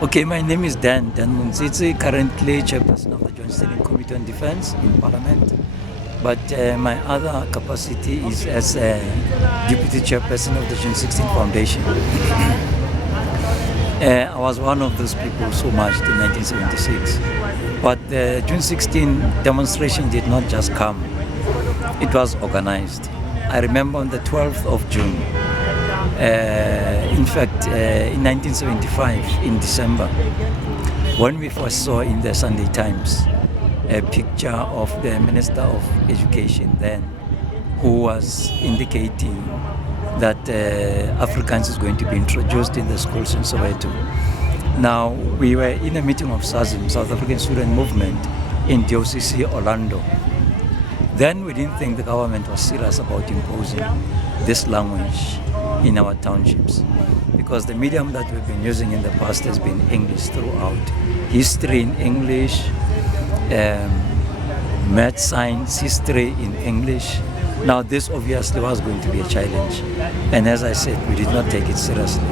Okay, my name is Dan Montsitsi, currently chairperson of the Joint Standing Committee on Defence in Parliament. But my other capacity is as a deputy chairperson of the June 16 Foundation. I was one of those people who marched in 1976. But the June 16 demonstration did not just come, it was organized. I remember on the 12th of June, in fact, in 1975, in December, when we first saw in the Sunday Times a picture of the Minister of Education then, who was indicating that Afrikaans is going to be introduced in the schools in Soweto. Now, we were in a meeting of SASM, South African Student Movement, in DOCC Orlando. Then we didn't think the government was serious about imposing this language in our townships, because the medium that we've been using in the past has been English throughout. History in English, math, science, history in English. Now this obviously was going to be a challenge, and as I said, we did not take it seriously.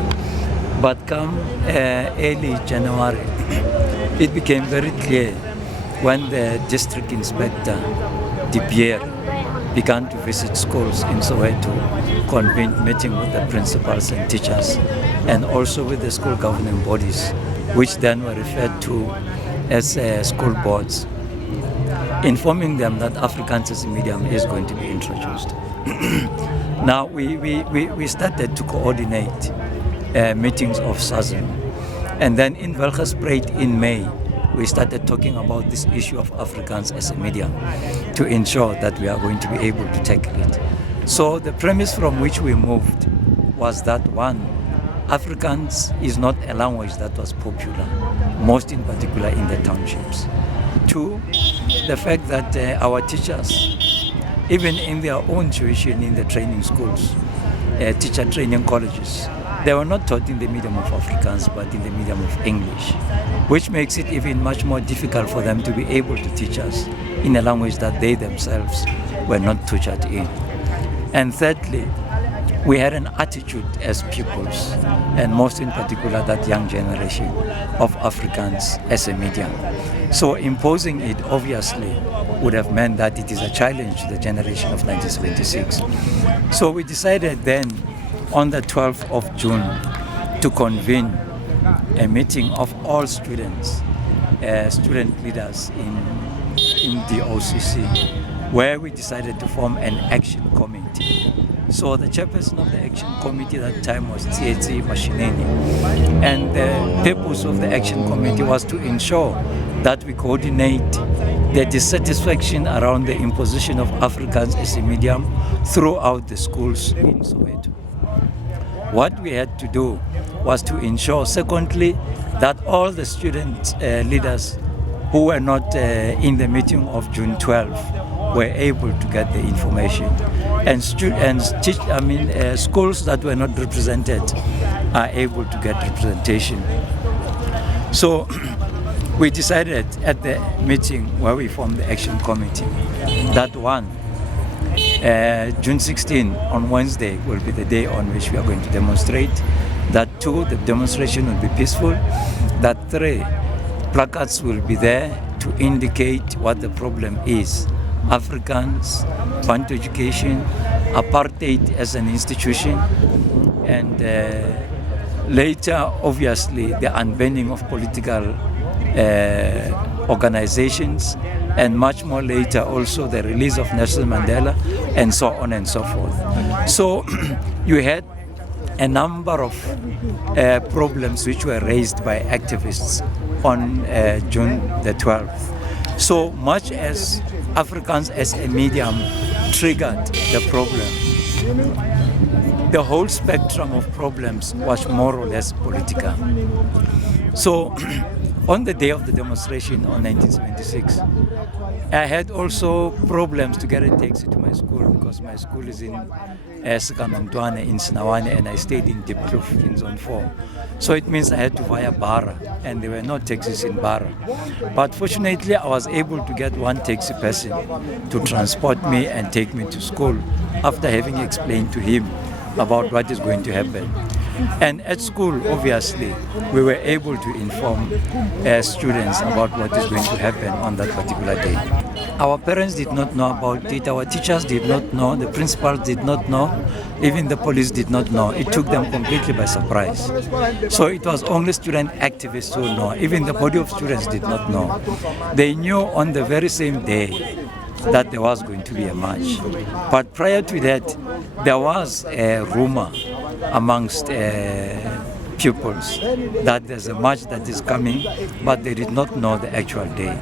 But come early January, it became very clear when the district inspector, De Beer, began to visit schools in Soweto, convened meeting with the principals and teachers, and also with the school governing bodies, which then were referred to as school boards, informing them that Afrikaans as a medium is going to be introduced. Now we started to coordinate meetings of SASM, and then in Welgespreid in May, we started talking about this issue of Afrikaans as a medium to ensure that we are going to be able to tackle it. So the premise from which we moved was that, one, Afrikaans is not a language that was popular, most in particular in the townships. Two, the fact that our teachers, even in their own tuition in the training schools, teacher training colleges, they were not taught in the medium of Afrikaans, but in the medium of English, which makes it even much more difficult for them to be able to teach us in a language that they themselves were not tutored in. And thirdly, we had an attitude as pupils, and most in particular that young generation, of Afrikaans as a medium. So imposing it obviously would have meant that it is a challenge to the generation of 1976. So we decided then on the 12th of June to convene a meeting of all students, student leaders in the OCC, where we decided to form an action committee. So the chairperson of the action committee at that time was Tsietsi Mashineni, and the purpose of the action committee was to ensure that we coordinate the dissatisfaction around the imposition of Afrikaans as a medium throughout the schools in Soweto. What we had to do was to ensure, secondly, that all the student leaders who were not in the meeting of June 12 were able to get the information, and schools that were not represented are able to get representation. So we decided at the meeting where we formed the action committee that, one, June 16 on Wednesday will be the day on which we are going to demonstrate. That two, the demonstration will be peaceful. That three, placards will be there to indicate what the problem is. Afrikaans, Bantu education, apartheid as an institution, and later, obviously, the unbanning of political organizations, and much more later also the release of Nelson Mandela, and so on and so forth. So you had a number of problems which were raised by activists on June the 12th. So much as Afrikaans as a medium triggered the problem, the whole spectrum of problems was more or less political. So on the day of the demonstration on 1976, I had also problems to get a taxi to my school, because my school is in Sekamantwane in Sinawane, and I stayed in Deep Kloof in Zone 4. So it means I had to via Bara, and there were no taxis in Bara. But fortunately, I was able to get one taxi person to transport me and take me to school after having explained to him about what is going to happen. And at school, obviously, we were able to inform students about what is going to happen on that particular day. Our parents did not know about it, our teachers did not know, the principals did not know, even the police did not know. It took them completely by surprise. So it was only student activists who know, even the body of students did not know. They knew on the very same day that there was going to be a march. But prior to that, there was a rumor amongst pupils that there's a march that is coming, but they did not know the actual day.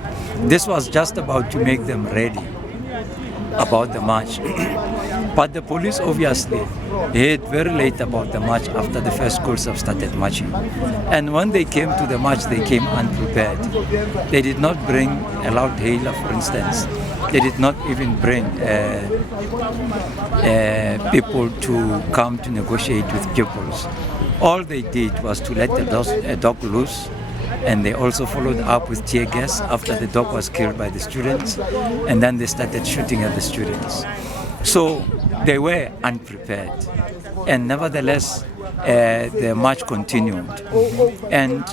This was just about to make them ready about the march. But the police obviously heard very late about the march after the first schools have started marching. And when they came to the march, they came unprepared. They did not bring a loud hailer, for instance. They did not even bring people to come to negotiate with pupils. All they did was to let a dog loose, and they also followed up with tear gas after the dog was killed by the students, and then they started shooting at the students. So they were unprepared, and nevertheless the march continued. And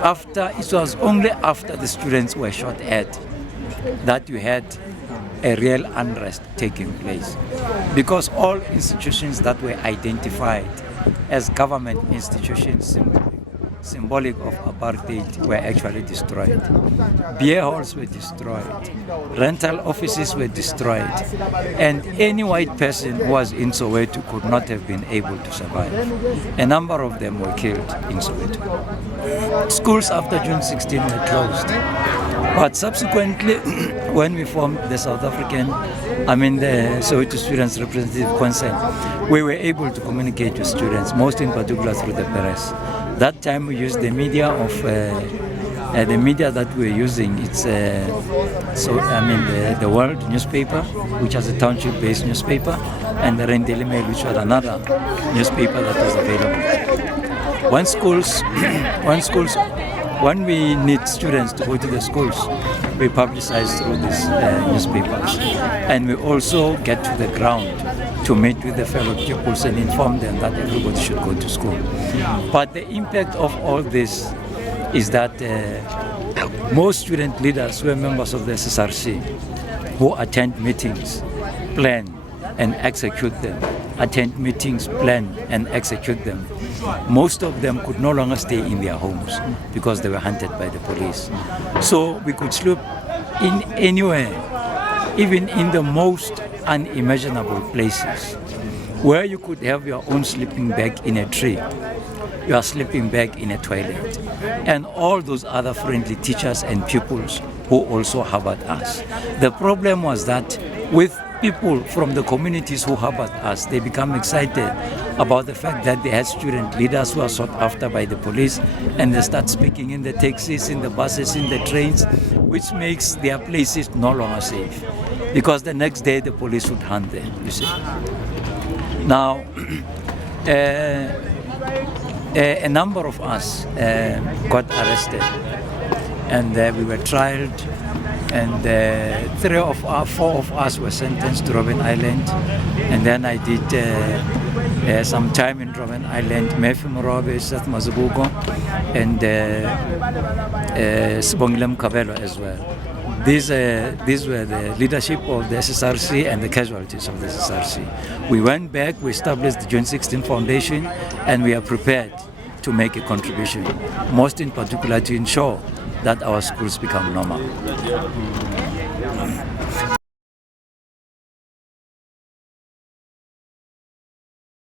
it was only after the students were shot at that you had a real unrest taking place, because all institutions that were identified as government institutions symbolic of apartheid were actually destroyed. Beer halls were destroyed, rental offices were destroyed, and any white person who was in Soweto could not have been able to survive. A number of them were killed in Soweto. Schools after June 16 were closed. But subsequently, when we formed the the Soweto Students Representative Council, we were able to communicate with students, most in particular through the press. That time we used the media the media that we're using. It's the World newspaper, which was a township-based newspaper, and the Rendeli Mail, which was another newspaper that was available. When we need students to go to the schools, we publicize through these newspapers. And we also get to the ground to meet with the fellow pupils and inform them that everybody should go to school. But the impact of all this is that most student leaders who are members of the SSRC, who attend meetings, plan and execute them, most of them could no longer stay in their homes because they were hunted by the police. So we could sleep in anywhere, even in the most unimaginable places, where you could have your own sleeping bag in a tree, your sleeping bag in a toilet, and all those other friendly teachers and pupils who also harbored us. The problem was that with people from the communities who harbored us, they become excited about the fact that they had student leaders who are sought after by the police, and they start speaking in the taxis, in the buses, in the trains, which makes their places no longer safe, because the next day the police would hunt them, you see. Now, a number of us got arrested, and we were tried, and 4 of us were sentenced to Robben Island, and then I did some time in Robben Island, Mefi Morobe, Seth Mazubugo, and Sibongile Mkabelo as well. These were the leadership of the SSRC and the casualties of the SSRC. We went back, we established the June 16 Foundation, and we are prepared to make a contribution, most in particular to ensure that our schools become normal.